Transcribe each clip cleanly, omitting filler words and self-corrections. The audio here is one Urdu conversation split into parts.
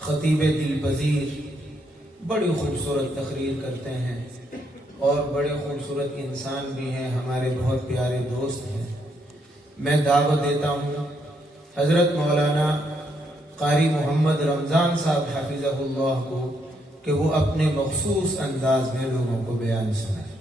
خطیب دل پذیر بڑی خوبصورت تقریر کرتے ہیں اور بڑے خوبصورت انسان بھی ہیں، ہمارے بہت پیارے دوست ہیں۔ میں دعوت دیتا ہوں حضرت مولانا قاری محمد رمضان صاحب حفظہ اللہ کو کہ وہ اپنے مخصوص انداز میں لوگوں کو بیان سنائیں۔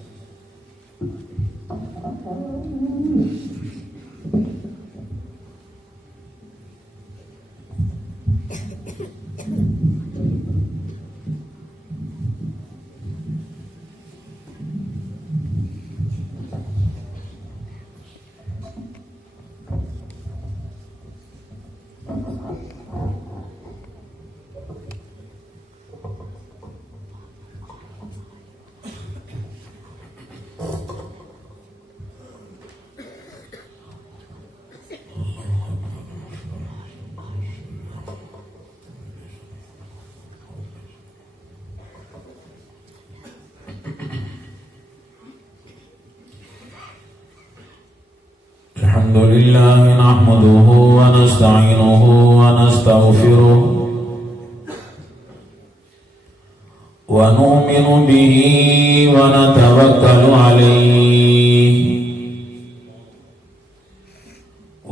الحمد لله نحمده ونستعينه ونستغفره ونؤمن به ونتوكل عليه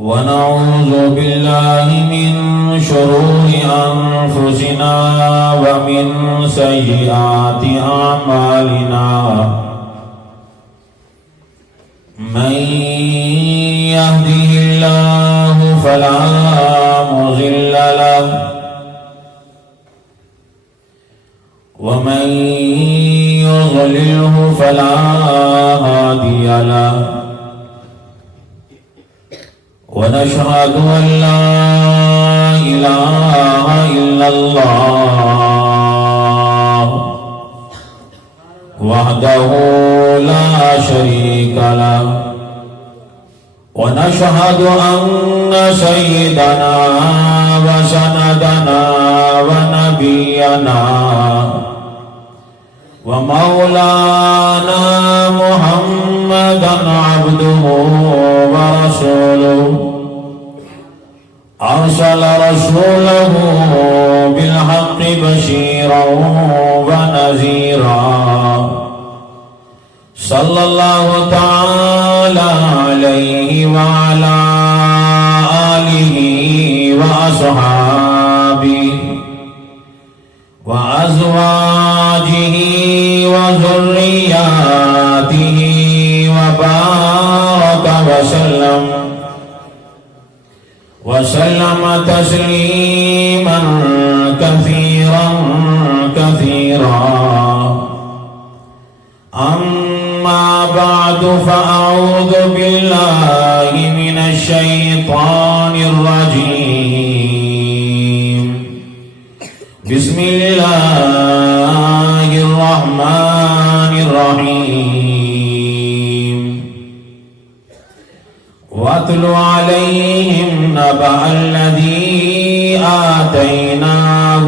ونعوذ بالله من شرور أنفسنا ومن سيئات أعمالنا من يهده الله فلا مضل له ومن يضلله فلا هادي له ونشهد أن لا إله إلا الله وحده لا شريك له ونشهد أن سيدنا وسندنا ونبينا ومولانا محمدا عبده ورسوله أرسل رسوله بالحق بشيرا ونذيرا صلى الله تعالى عليه وعلى آله وأصحابه وأزواجه وذرياته وبارك وسلم تسليما كثيرا كثيرا أما بعد فأعوذ بالله من الشيطان الرجيم بسم الله الرحمن الرحيم واتل عليهم نبأ الذي آتيناه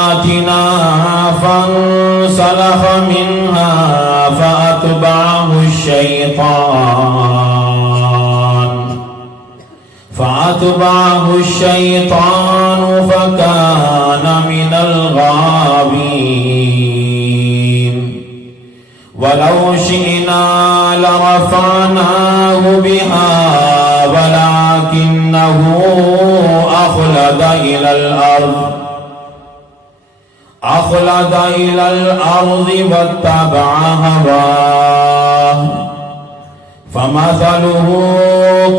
آياتنا فانسلخ منها فأتبعه الشيطان فكان من الغاوين ولو شئنا لرفعناه بها ولكنه أخلد إلى الأرض واتبع هواه فمثله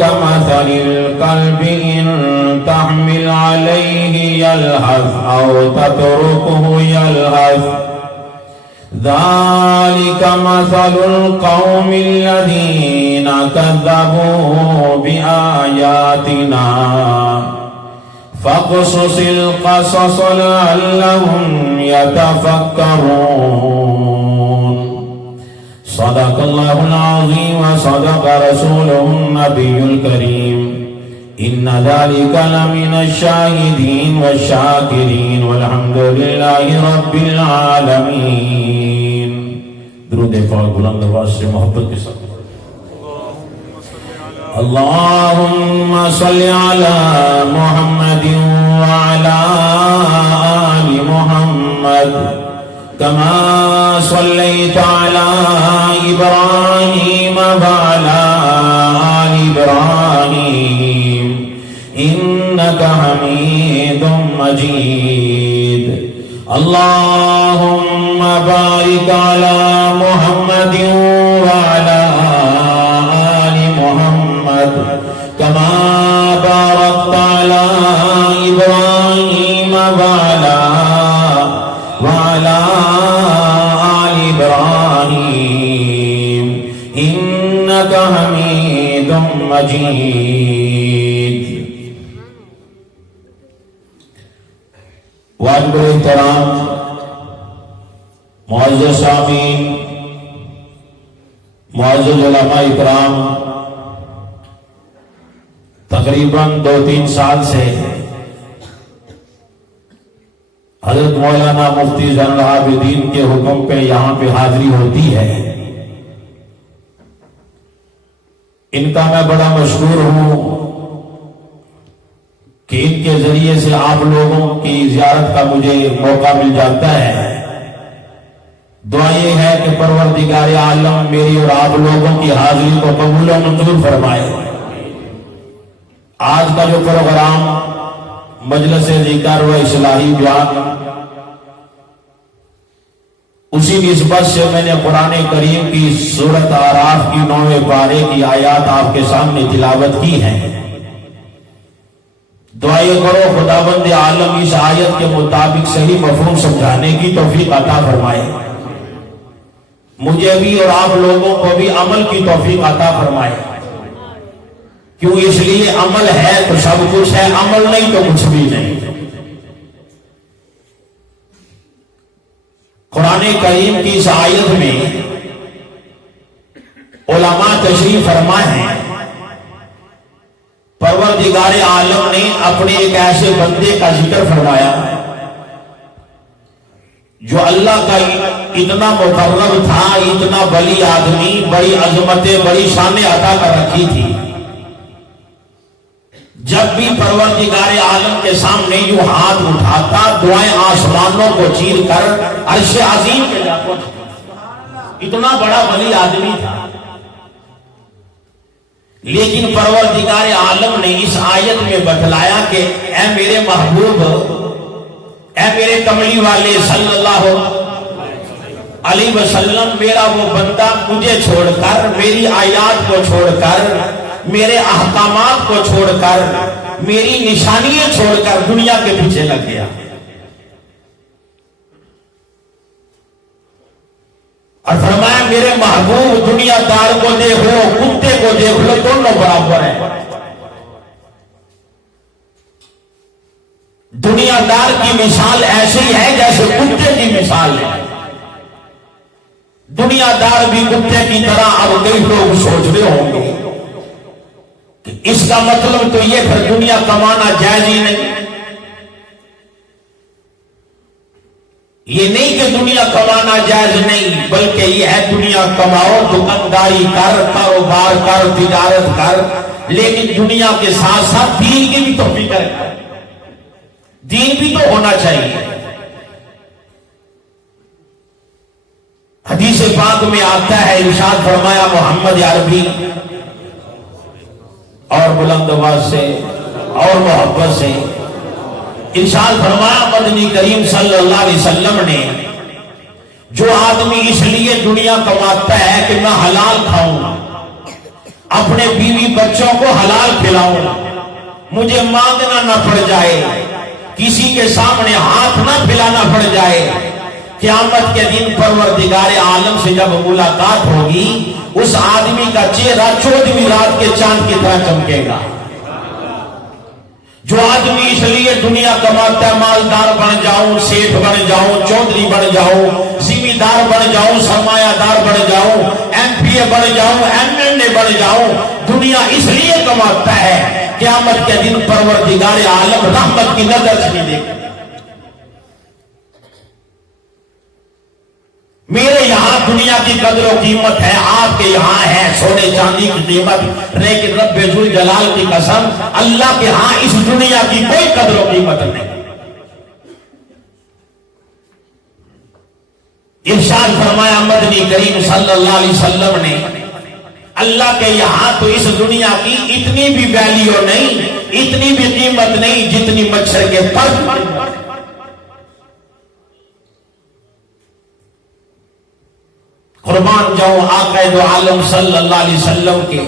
كمثل الكلب إن تحمل عليه يلهث أو تتركه يلهث ذلك مثل القوم الذين كذبوا بآياتنا فاقصص القصص لعلهم يتفكرون صدق الله العظيم وصدق رسوله النبي الكريم إن ذلك لمن الشاهدين والشاكرين والحمد لله رب العالمين۔ درود پاک بلند آواز سے محبت کے ساتھ اللهم صل على محمد وعلى آل محمد كما صليت على إبراهيم وعلى آل إبراهيم إنك حميد مجيد اللهم بارك على محمد وعلى آل محمد كما باركت على إبراهيم وعلى آل إبراهيم إنك حميد مجيد. واجب الاحترام معزز سامعین، معزز علماء اکرام، تقریباً 2-3 سال سے حضرت مولانا مفتی زین العابدین کے حکم پہ یہاں پہ حاضری ہوتی ہے. ان کا میں بڑا مشکور ہوں کہ ان کے ذریعے سے آپ لوگوں کی زیارت کا مجھے موقع مل جاتا ہے. دعا یہ ہے کہ پروردگار عالم میری اور آپ لوگوں کی حاضری کو قبول و منظور فرمائے. آج کا جو پروگرام مجلس ذکر و اصلاحی بیان، اسی نسبت سے میں نے قرآن کریم کی سورۃ اعراف کی 9ویں پارے کی آیات آپ کے سامنے تلاوت کی ہیں. دعائیں کرو خداوند عالم اس آیت کے مطابق صحیح مفہوم سمجھانے کی توفیق عطا فرمائے. مجھے بھی اور آپ لوگوں کو بھی عمل کی توفیق عطا فرمائے. کیوں؟ اس لیے عمل ہے تو سب کچھ ہے، عمل نہیں تو کچھ بھی نہیں. قرآن کریم کی اس آیت میں علماء تشریف فرما ہیں. پروردگار عالم نے اپنے ایک ایسے بندے کا ذکر فرمایا جو اللہ کا اتنا مقرب تھا، اتنا بلی آدمی، بڑی عظمتیں، بڑی شانیں عطا کر رکھی تھی. جب بھی پروردگار عالم کے سامنے یوں ہاتھ اٹھاتا، دعائیں آسمانوں کو چیر کر عرش عظیم پہ جا پہنچتا. اتنا بڑا ولی آدمی تھا. لیکن پروردگار عالم نے اس آیت میں بتلایا کہ اے میرے محبوب، اے میرے کملی والے صلی اللہ علیہ وسلم، میرا وہ بندہ مجھے چھوڑ کر، میری آیات کو چھوڑ کر، میرے احکامات کو چھوڑ کر، میری نشانیاں چھوڑ کر دنیا کے پیچھے لگ گیا. اور فرمایا میرے محبوب، دنیا دار کو دیکھ لو، کتے کو دیکھ لو، دونوں برابر ہیں. دنیا دار کی مثال ایسی ہے جیسے کتے کی مثال ہے. دنیا دار بھی کتے کی طرح. اب کئی لوگ سوچ رہے ہوں گے کہ اس کا مطلب تو یہ پھر دنیا کمانا جائز ہی نہیں. یہ نہیں کہ دنیا کمانا جائز نہیں، بلکہ یہ ہے دنیا کماؤ، دکانداری کر، کاروبار کر، تجارت کر، لیکن دنیا کے ساتھ ساتھ دین کی بھی تو فکر کر. دین بھی تو ہونا چاہیے. حدیث پاک میں آتا ہے، ارشاد فرمایا محمد عربی اور بلند آواز سے اور محبت سے ارشاد فرمایا مدنی کریم صلی اللہ علیہ وسلم نے، جو آدمی اس لیے دنیا کماتا ہے کہ میں حلال کھاؤں، اپنے بیوی بچوں کو حلال کھلاؤں، مجھے مانگنا نہ پڑ جائے، کسی کے سامنے ہاتھ نہ پھیلانا پڑ جائے، قیامت کے دن پروردگار عالم سے جب ملاقات ہوگی، اس آدمی کا چہرہ 14ویں رات کے چاند کی طرح چمکے گا. جو آدمی اس لیے دنیا کماتا ہے، مالدار بن جاؤں، سیٹھ بن جاؤں، چودھری بن جاؤں، ذمہ دار بن جاؤں، سرمایہ دار بن جاؤں، MP بن جاؤں، MLA بن جاؤں، دنیا اس لیے کماتا ہے، قیامت کے دن پروردگار عالم رحمت کی نظر سے نہیں دیکھے. میرے یہاں دنیا کی قدر و قیمت ہے، آپ کے یہاں ہے سونے چاندی کی قیمت، لیکن رب ذوالجلال کی قسم اللہ کے ہاں اس دنیا کی کوئی قدر و قیمت نہیں۔ ارشاد فرمایا مدنی کریم صلی اللہ علیہ وسلم نے، اللہ کے یہاں تو اس دنیا کی اتنی بھی ویلیو نہیں، اتنی بھی قیمت نہیں جتنی مچھر کے پر۔ قربان جاؤں آقا دو عالم صلی اللہ علیہ وسلم کے،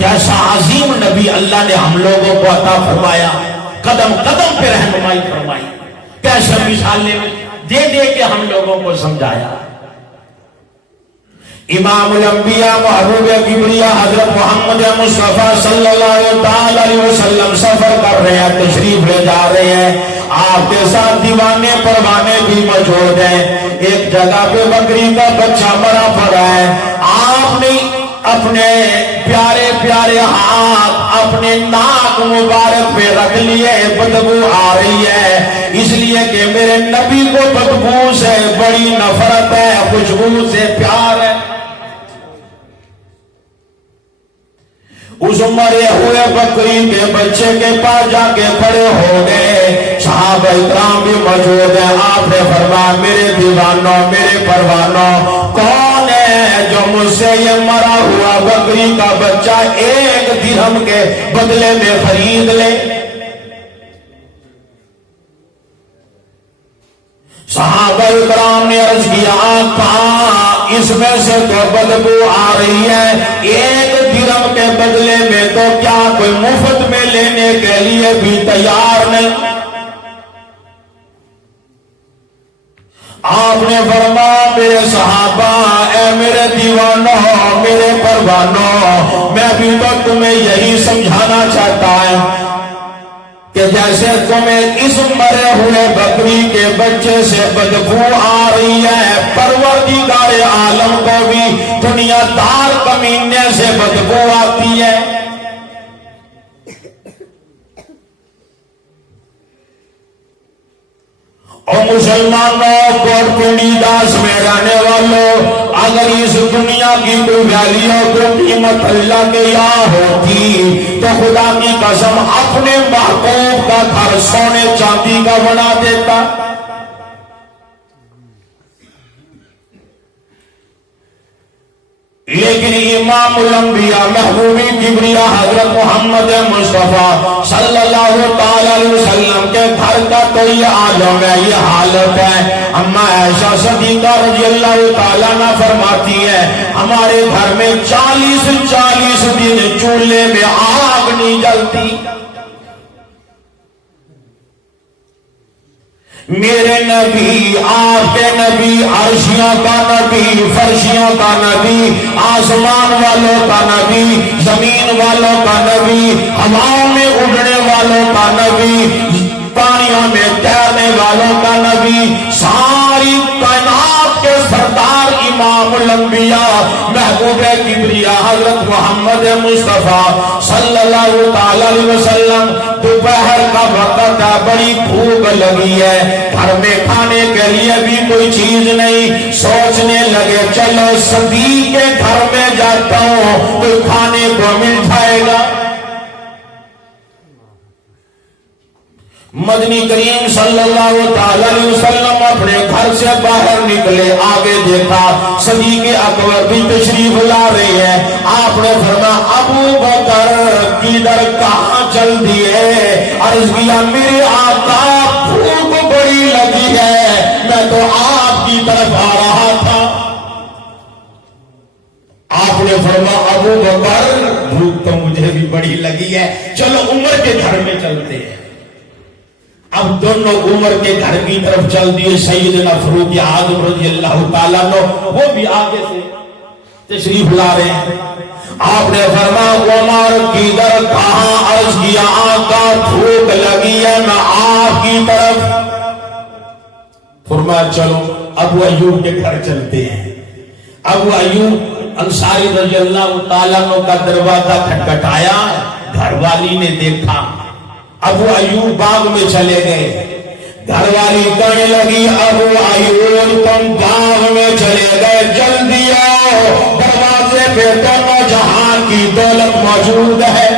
کیسا عظیم نبی اللہ نے ہم لوگوں کو عطا فرمایا، قدم قدم پہ رہنمائی فرمائی، کیسا مثالیں دے دے کے ہم لوگوں کو سمجھایا۔ امام الانبیاء محبوب کبریا حضرت محمد مصطفیٰ صلی اللہ علیہ وسلم سفر کر رہے ہیں، تشریف لے جا رہے ہیں، آپ کے ساتھ دیوانے پروانے بھی موجود ہیں۔ ایک جگہ پہ بکری کا بچہ مرا پڑا ہے، آپ نے اپنے پیارے پیارے ہاتھ اپنے ناک مبارک پہ رکھ لیے، بدبو آ رہی ہے، اس لیے کہ میرے نبی کو بدبو سے بڑی نفرت ہے، خوشبو سے پیار ہے۔ اس مرے ہوئے بکری کے بچے کے پاس جا کے کھڑے ہو گئے، صحابہ اکرام بھی موجود ہیں۔ آپ نے فرمایا میرے دیوانوں، میرے پروانوں، کون ہے جو مجھ سے یہ مرا ہوا بکری کا بچہ 1 درہم کے بدلے میں خرید لے؟ صحابہ اکرام نے عرض کیا آقا اس میں سے تو بدبو آ رہی ہے، 1 درہم کے بدلے میں تو کیا کوئی مفت میں لینے کے لیے بھی تیار نہیں۔ آپ نے فرمایا میرے صحابہ، اے میرے دیوانوں، میرے پروانوں، میں بھی تو تمہیں یہی سمجھانا چاہتا ہوں کہ جیسے تمہیں اس مرے ہوئے بکری کے بچے سے بدبو آ رہی ہے، پروردگار عالم کو بھی دنیا دار کمینے سے بدبو آتی ہے۔ اور مسلمانوں، کوٹ پنڈی داس میں رہنے والوں، اگر اس دنیا کی کوئی ویلیو کو قیمت اللہ کے یہاں ہوتی تو خدا کی قسم اپنے محبوب کا گھر سونے چاندی کا بنا دیتا۔ لیکن امام الانبیاء محبوبی کبریا حضرت محمد مصطفیٰ صلی اللہ علیہ وسلم کے گھر کا تو یہ عالم ہے، یہ حالت ہے۔ اما عائشہ صدیقہ رضی اللہ تعالیٰ عنہ فرماتی ہے ہمارے گھر میں 40 دن چولہے میں آگ نہیں جلتی۔ میرے نبی، آپ کے نبی، عرشیوں کا نبی، فرشیوں کا نبی، آسمان والوں کا نبی، زمین والوں کا نبی، ہواؤں میں اڑنے والوں کا نبی، پانیوں میں تیرنے والوں کا نبی، ساری کائنات کے سردار امام الانبیاء محبوب کبریا حضرت محمد مصطفیٰ صلی اللہ علیہ وسلم، دوپہر کا وقت ہے، بڑی بھوک لگی ہے، گھر میں کھانے کے لیے بھی کوئی چیز نہیں، سوچنے لگے چلو صدیق کے گھر میں جاتا ہوں، کوئی کھانے کو مل جائے گا۔ مدنی کریم صلی اللہ علیہ وسلم اپنے گھر سے باہر نکلے، آگے دیکھا صدیق اکبر بھی تشریف لا رہے ہیں۔ آپ نے فرمایا ابو بکر کدھر کہاں چل دیے؟ عرض کیا میرے آقا بھوک بڑی لگی ہے، میں تو آپ کی طرف آ رہا تھا۔ آپ نے فرمایا ابو بکر بھوک تو مجھے بھی بڑی لگی ہے، چلو عمر کے گھر میں چلتے ہیں۔ اب دونوں عمر کے گھر کی طرف چل دیے۔ سیدنا فاروق اعظم رضی اللہ تعالیٰ عنہ وہ بھی آگے سے تشریف لا رہے ہیں۔ آپ نے فرمایا عمر کدھر کہاں؟ عرض کیا آقا بھوک لگی ہے، میں آپ کی طرف۔ فرمایا چلو ابو ایوب کے گھر چلتے ہیں۔ ابو ایوب انصاری رضی اللہ تعالیٰ عنہ کا دروازہ کھٹکھٹایا، گھر والی نے دیکھا، ابو ایوب باغ میں چلے گئے، گھر والی کہنے لگی ابو ایوب تم باغ میں چلے گئے، جلدی آؤ، دروازے پہ دونوں جہان کی دولت موجود ہے۔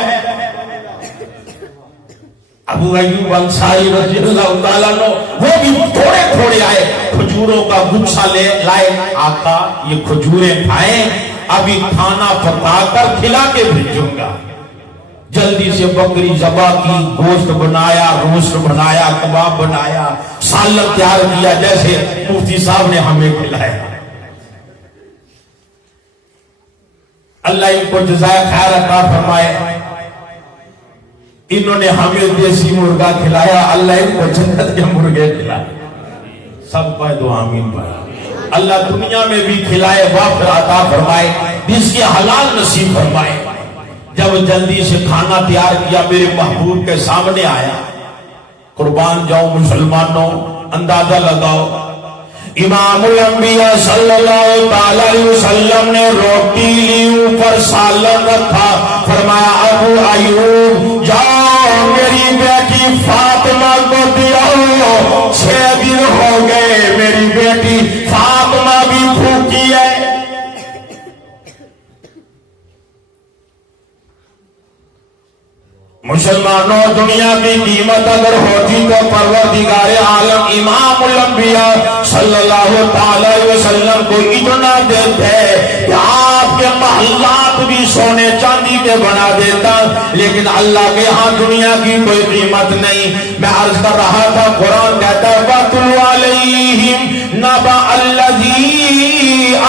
ابو ایوب انصاری رضی اللہ تعالیٰ عنہ وہ بھی تھوڑے تھوڑے آئے، کھجوروں کا گچھا لے لائے، آقا یہ کھجوریں کھائیں، ابھی کھانا پکا کر کھلا کے بھیجوں گا۔ جلدی سے بکری ذبح کی، گوشت بنایا، روسٹ بنایا، کباب بنایا، سالن تیار کیا جیسے مفتی صاحب نے ہمیں کھلایا۔ اللہ ان کو جزائے خیر عطا فرمائے، انہوں نے ہمیں دیسی مرغا کھلایا، اللہ ان کو جنت کے مرغے کھلائے۔ سب پہ دو آمین پڑھا۔ اللہ دنیا میں بھی کھلائے، وافر عطا فرمائے، رزق حلال نصیب فرمائے۔ جب جلدی سے کھانا تیار کیا، میرے محبوب کے سامنے آیا، قربان جاؤ مسلمانوں، اندازہ لگاؤ، امام الانبیاء صلی اللہ تعالی علیہ وسلم نے روٹی لی، اوپر سالن رکھا، فرمایا ابو ایوب جاؤ میری بیٹی فاطمہ کو دیو، 6 دن ہو گئے میری بیٹی فاطمہ بھی بھوکی ہے۔ مسلمانوں، دنیا کی قیمت اگر ہوتی تو پروردگار عالم امام الانبیاء صلی اللہ تعالی وسلم کو اتنا دیتے کہ آپ کے محلات بھی سونے چاندی کے بنا دیتا، لیکن اللہ کے ہاں دنیا کی کوئی قیمت نہیں۔ میں عرض کر رہا تھا، قرآن کہتا ہے وَاتْلُ عَلَيْهِمْ نَبَأَ الَّذِي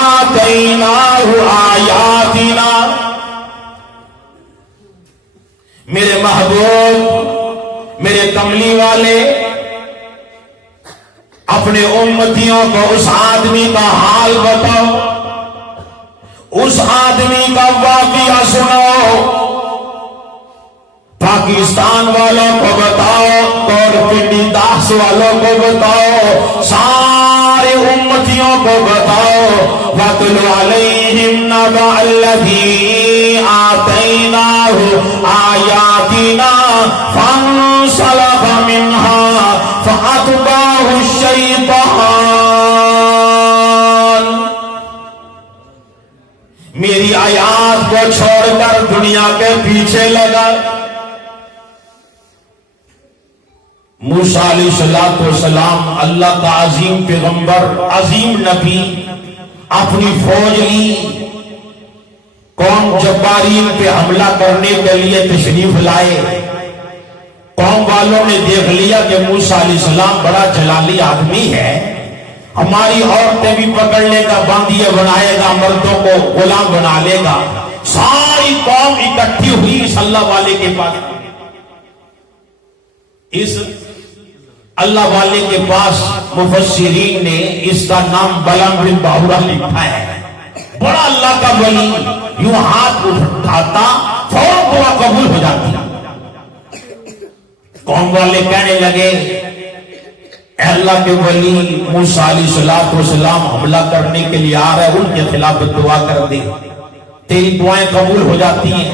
آتَيْنَاهُ آيَاتِنَا۔ میرے محبوب، میرے کملی والے، اپنے امتیوں کو اس آدمی کا حال بتاؤ، اس آدمی کا واقعہ سناؤ، پاکستان والوں کو بتاؤ، کورپنڈی داس والوں کو بتاؤ، سارے امتیوں کو بتاؤ، وَاتْلُ عَلَيْهِمْ نَبَأَ الَّذِي آتَيْنَاهُ آيَاتِنَا فَانسَلَخَ مِنْهَا فَأَتْبَعَهُ الشَّيْطَانُ۔ میری آیات کو چھوڑ کر دنیا کے پیچھے لگا۔ موسیٰ علیہ السلام اللہ کا عظیم پیغمبر، عظیم نبی، اپنی فوج لی، قوم جبارین پہ حملہ کرنے کے لیے تشریف لائے۔ قوم والوں نے دیکھ لیا کہ موسیٰ علیہ السلام بڑا جلالی آدمی ہے، ہماری عورتیں بھی پکڑ لے گا، باندیے بنائے گا، مردوں کو غلام بنا لے گا۔ ساری قوم اکٹھی ہوئی اس اللہ والے کے پاس۔ اس اللہ والے کے پاس مفسرین نے اس کا نام بلعام بن باورہ لکھا ہے۔ بڑا اللہ کا ولی، یوں ہاتھ اٹھاتا فوراً دعا قبول ہو جاتی۔ قوم والے کہنے لگے اے اللہ کے ولی، موسیٰ علیہ السلام حملہ کرنے کے لیے آ رہے، ان کے خلاف دعا کر دے، تیری دعائیں قبول ہو جاتی ہیں۔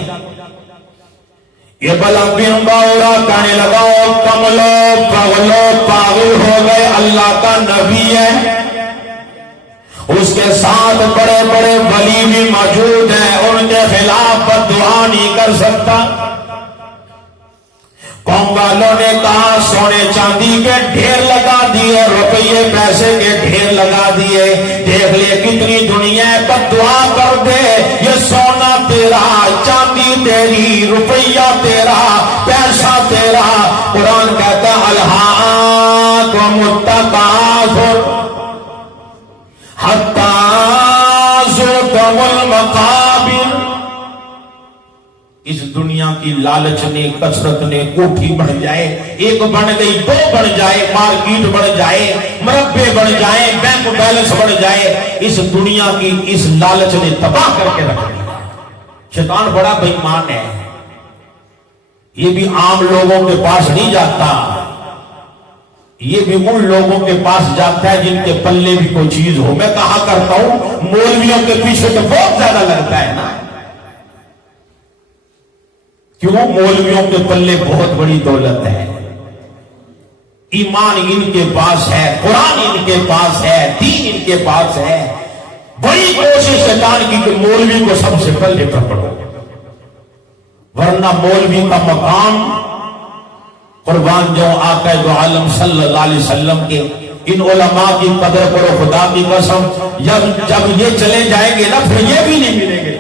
یہ بلعام بن باورہ کہنے لگا کملو پاگلو پاگل ہو گئے، اللہ کا نبی ہے، اس کے ساتھ بڑے بڑے ولی بھی موجود ہیں، ان کے خلاف دعا نہیں کر سکتا۔ قوم والوں نے کہا سونے چاندی کے ڈھیر لگا دیے، روپیے پیسے کے ڈھیر لگا دیے، دیکھ لے کتنی دنیا پر دعا کر دے، یہ سونا تیرا، چاندی تیری، روپیہ تیرا، پیسہ تیرا۔ قرآن کہتا الہاکم التکاثر حتی زرتم المقابر۔ اس دنیا کی لالچ نے، کثرت نے کوٹھی بڑھ جائے، ایک بن گئی، دو بڑھ جائے، مارکیٹ بڑھ جائے، مربے بڑھ جائے، بینک بیلنس بڑھ جائے، اس دنیا کی اس لالچ نے تباہ کر کے رکھ دیا۔ شیطان بڑا بے ایمان ہے، یہ بھی عام لوگوں کے پاس نہیں جاتا، یہ بھی ان لوگوں کے پاس جاتا ہے جن کے پلے بھی کوئی چیز ہو۔ میں کہا کرتا ہوں مولویوں کے پیچھے تو بہت زیادہ لگتا ہے نا، کیوں؟ مولویوں کے پلے بہت بڑی دولت ہے، ایمان ان کے پاس ہے، قرآن ان کے پاس ہے، دین ان کے پاس ہے، بڑی کوشش شیطان کی کہ مولوی کو سب سے پہلے پکڑو، ورنہ مولوی کا مقام قربان جو آقا دو عالم صلی اللہ علیہ وسلم کے ان علماء کی قدر کرو، خدا کی قسم جب یہ چلے جائیں گے نا پھر یہ بھی نہیں ملیں گے۔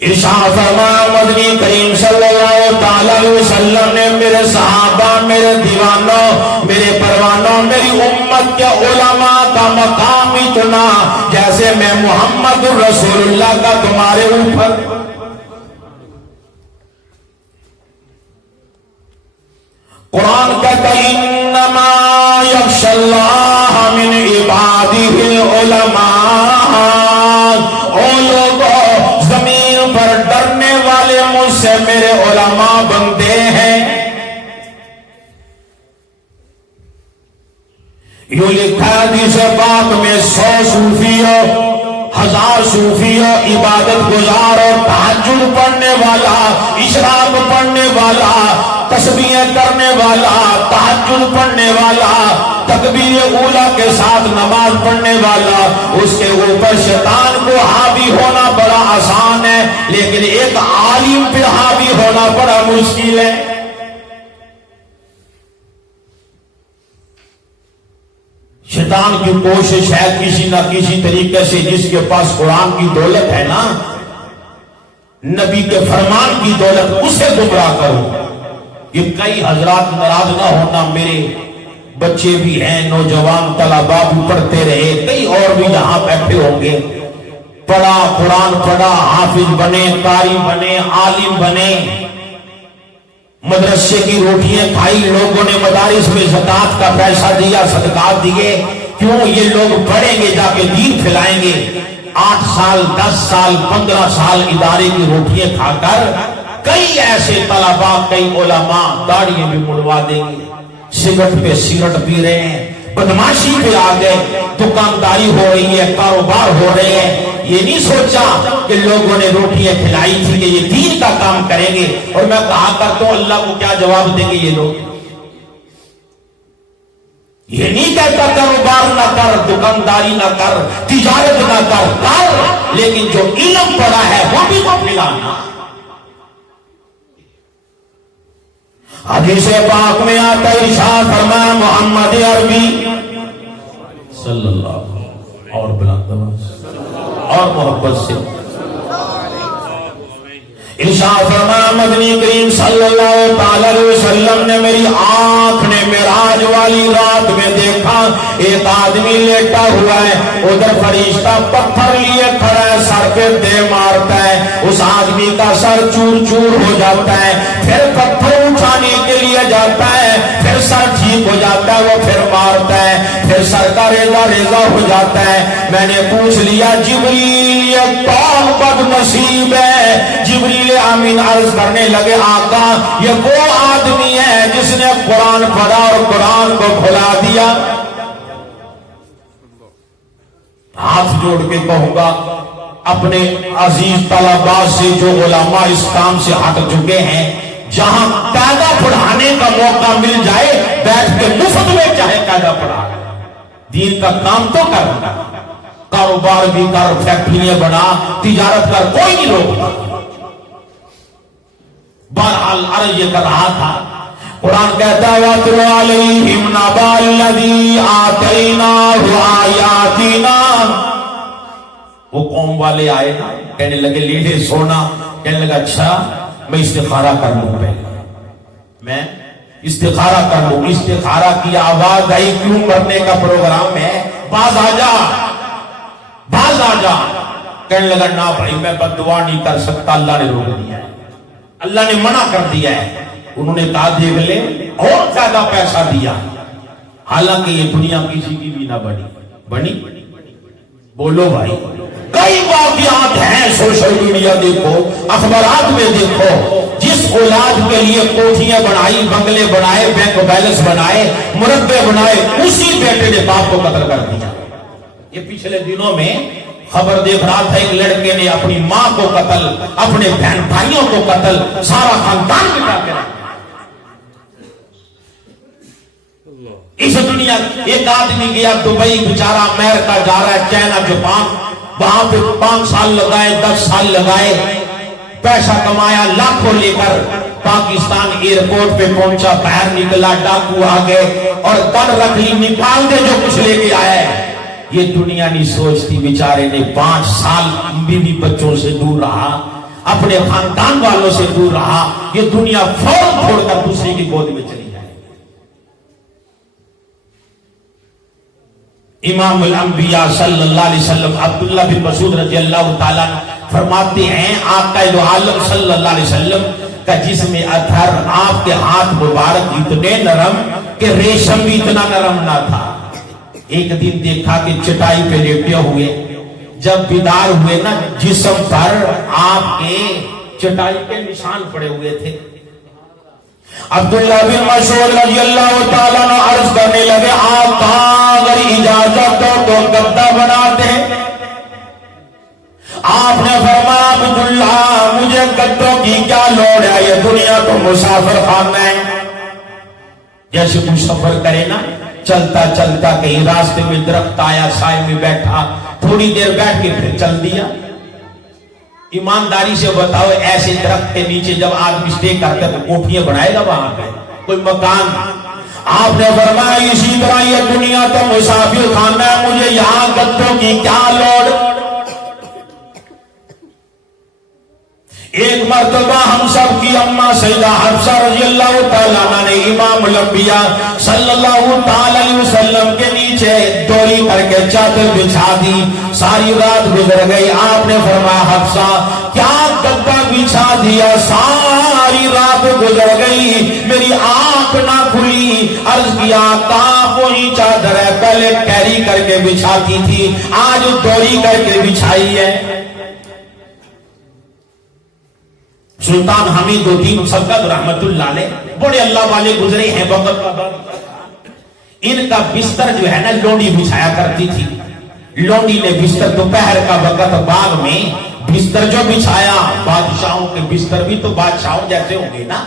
ارشاد فرمایا مدنی کریم صلی اللہ تعالی علیہ وسلم نے میرے صحابہ، میرے دیوانوں، میرے پروانوں، میری امت کے علماء کا مقام اتنا جیسے میں محمد رسول اللہ کا تمہارے اوپر۔ قرآن کہتا ہے انما یخشی اللہ من عبادہ العلماء، او لوگوں زمین پر ڈرنے والے مجھ سے میرے علماء بندے ہیں۔ یوں لکھا حدیث پاک میں 100 صوفی ہو، 1000 صوفی ہو، عبادت گزار اور تہجد پڑھنے والا، اشراق پڑھنے والا، تسبیح کرنے والا، تہجد پڑھنے والا، تکبیر اولا کے ساتھ نماز پڑھنے والا، اس کے اوپر شیطان کو حاوی ہونا بڑا آسان ہے، لیکن ایک عالم پہ حاوی ہونا بڑا مشکل ہے۔ شیطان کی کوشش ہے کسی نہ کسی طریقے سے جس کے پاس قرآن کی دولت ہے نا، نبی کے فرمان کی دولت، اسے گمراہ کرو۔ یہ کئی حضرات ناراض نہ ہونا، میرے بچے بھی ہیں، نوجوان طلباء بھی پڑھتے رہے، کئی اور بھی یہاں بیٹھے ہوں گے، پڑھا قرآن پڑھا، حافظ بنے، قاری بنے، عالم بنے، مدرسے کی روٹیاں کھائی، لوگوں نے مدارس میں زکوٰۃ کا پیسہ دیا، صدقات دیے، کیوں؟ یہ لوگ پڑھیں گے جا کے دین پھیلائیں گے۔ 8 سال 10 سال 15 سال ادارے کی روٹیاں کھا کر کئی ایسے طلباء، کئی علماء داڑھیاں بھی مڑوا دیں گے، سگرٹ پہ سگرٹ پی رہے ہیں، بدماشی پہ آ گئے، دکانداری ہو رہی ہے، کاروبار ہو رہے ہیں۔ یہ نہیں سوچا کہ لوگوں نے روٹیاں کھلائی تھی کہ یہ دین کا کام کریں گے۔ اور میں کہا کرتا ہوں اللہ کو کیا جواب دیں گے یہ لوگ؟ یہ نہیں کہتا کاروبار نہ کر، دکانداری نہ کر، تجارت نہ کر، لیکن جو علم پڑا ہے وہ بھی تو پھیلانا۔ حدیث پاک میں آتا ہے، ارشاد فرمایا محمد عربی صلی اللہ اور بلند اور محبت سے ارشاد فرمایا مدنی کریم صلی اللہ تعالی علیہ وسلم نے میری آنکھ نے معراج والی رات میں دیکھا ایک آدمی لیٹا ہوا ہے، ادھر فرشتہ پتھر لیے کھڑا ہے، سر پہ دے مارتا ہے، اس آدمی کا سر چور چور ہو جاتا ہے، پھر پتھر اٹھانے کے لیے جاتا ہے، پھر سر ٹھیک ہو جاتا ہے، وہ پھر مارتا ہے، پھر سر کا ریزہ ریزہ ہو جاتا ہے۔ میں نے پوچھ لیا جبریل یہ کون بد نصیب ہے؟ جبریل امین عرض کرنے لگے آقا یہ وہ آدمی ہے جس نے قرآن پڑھا اور قرآن کو بھلا دیا۔ ہاتھ جوڑ کے کہوں گا اپنے عزیز طلباء سے جو علماء اس کام سے ہٹ چکے ہیں، جہاں قاعدہ پڑھانے کا موقع مل جائے بیٹھ کے مفت میں چاہے قاعدہ پڑھا، دین کا کام تو کر، کاروبار بھی کر، فیکٹریاں بنا، تجارت کر، کوئی نہیں روکتا۔ بہرحال عرض یہ کر رہا تھا، قرآن کہتا ہے وَاتْلُ عَلَيْهِمْ نَبَأَ الَّذِي آتَيْنَاهُ آيَاتِنَا۔ وہ قوم والے آئے نا، کہنے لگے لیڈے سونا، کہنے لگا اچھا میں استخارہ کر لوں، پہلے میں استخارہ کر لوں۔ استخارہ کی آواز آئی، کیوں مرنے کا پروگرام ہے، باز آ جا باز آ جا۔ کہنے لگا نا بھائی میں بد دعا نہیں کر سکتا، اللہ نے روک دیا ہے، اللہ نے منع کر دیا ہے۔ انہوں نے کہا دیکھ لے، اور زیادہ پیسہ دیا، حالانکہ یہ دنیا کسی کی بھی نہ بنی بولو بھائی۔ کئی واقعات ہیں، سوشل میڈیا دیکھو، اخبارات میں دیکھو، جس اولاد کے لیے کوٹھیاں بنائی، بنگلے بنائے، بینک بیلنس بنائے، مربع بنائے، اسی بیٹے نے باپ کو قتل کر دیا۔ یہ پچھلے دنوں میں خبر دیکھ رہا تھا، ایک لڑکے نے اپنی ماں کو قتل، اپنے بہن بھائیوں کو قتل، سارا خاندان مٹا کے رکھا۔ اس دنیا ایک آدمی گیا دبئی بیچارہ امریکہ جا رہا ہے, چائنا, جاپان, وہاں پہ 5 سال لگائے, 10 سال لگائے, پیسہ کمایا, لاکھوں لے کر پاکستان ایئرپورٹ پہ پہنچا, باہر نکلا, ڈاکو آ گئے اور گن رکھ لی, نکال دے جو کچھ لے کے آیا ہے. یہ دنیا نہیں سوچتی بیچارے نے 5 سال بیوی بچوں سے دور رہا, اپنے خاندان والوں سے دور رہا, یہ دنیا فوراً چھوڑ کر دوسرے کی گود میں چلی جائے. امام الانبیاء صلی اللہ علیہ وسلم عبداللہ بن مسعود رضی اللہ تعالیٰ فرماتے ہیں آقا دو عالم صلی اللہ علیہ وسلم کا جسم اطہر, آپ کے ہاتھ مبارک اتنے نرم کہ ریشم بھی اتنا نرم نہ تھا. ایک دن دیکھا کہ چٹائی پہ لیٹے ہوئے, جب بیدار ہوئے نا جسم پر آپ کے چٹائی کے نشان پڑے ہوئے تھے. عبداللہ بن مسعود رضی اللہ تعالیٰ نے عرض کرنے لگے آقا اگر اجازت ہو تو گدا بنا دیں. آپ نے فرمایا عبداللہ مجھے گدوں کی کیا لوڑ ہے, یہ دنیا تو مسافر خانہ ہے. جیسے کوئی سفر کرے نا, چلتا چلتا کہیں راستے میں درخت آیا, سائے میں بیٹھا, تھوڑی دیر بیٹھ کے پھر چل دیا. ایمانداری سے بتاؤ ایسے درخت کے نیچے جب آدمی اسٹے کرتا ہے تو کوٹھیاں بنائے گا وہاں پہ کوئی مکان. آپ نے فرمایا اسی طرح یہ دنیا تو مسافر خانہ ہے, مجھے یہاں گدوں کی کیا لوڑ. ایک مرتبہ ہم سب کی اماں سیدہ حفصہ رضی اللہ تعالیٰ عنہ نے امام الانبیاء صلی اللہ تعالیٰ علیہ وسلم کے نیچے دوری کر کے چادر بچھا دی, ساری رات گزر گئی. آپ نے فرمایا حفصہ کیا گدا بچھا دیا, ساری رات گزر گئی میری آنکھ نہ کھلی. عرض کیا آقا وہی چادر ہے پہلے کیری کر کے بچھاتی تھی, آج دوری کر کے بچھائی ہے. سلطان حمید الدین سبکت رحمت اللہ علیہ بڑے اللہ والے گزرے ہیں وقت کا. ان کا بستر جو ہے نا لونڈی بچھایا کرتی تھی. لونڈی نے بستر دوپہر کا وقت باغ میں بستر جو بچھایا, بادشاہوں کے بستر بھی تو بادشاہوں جیسے ہوں گے نا,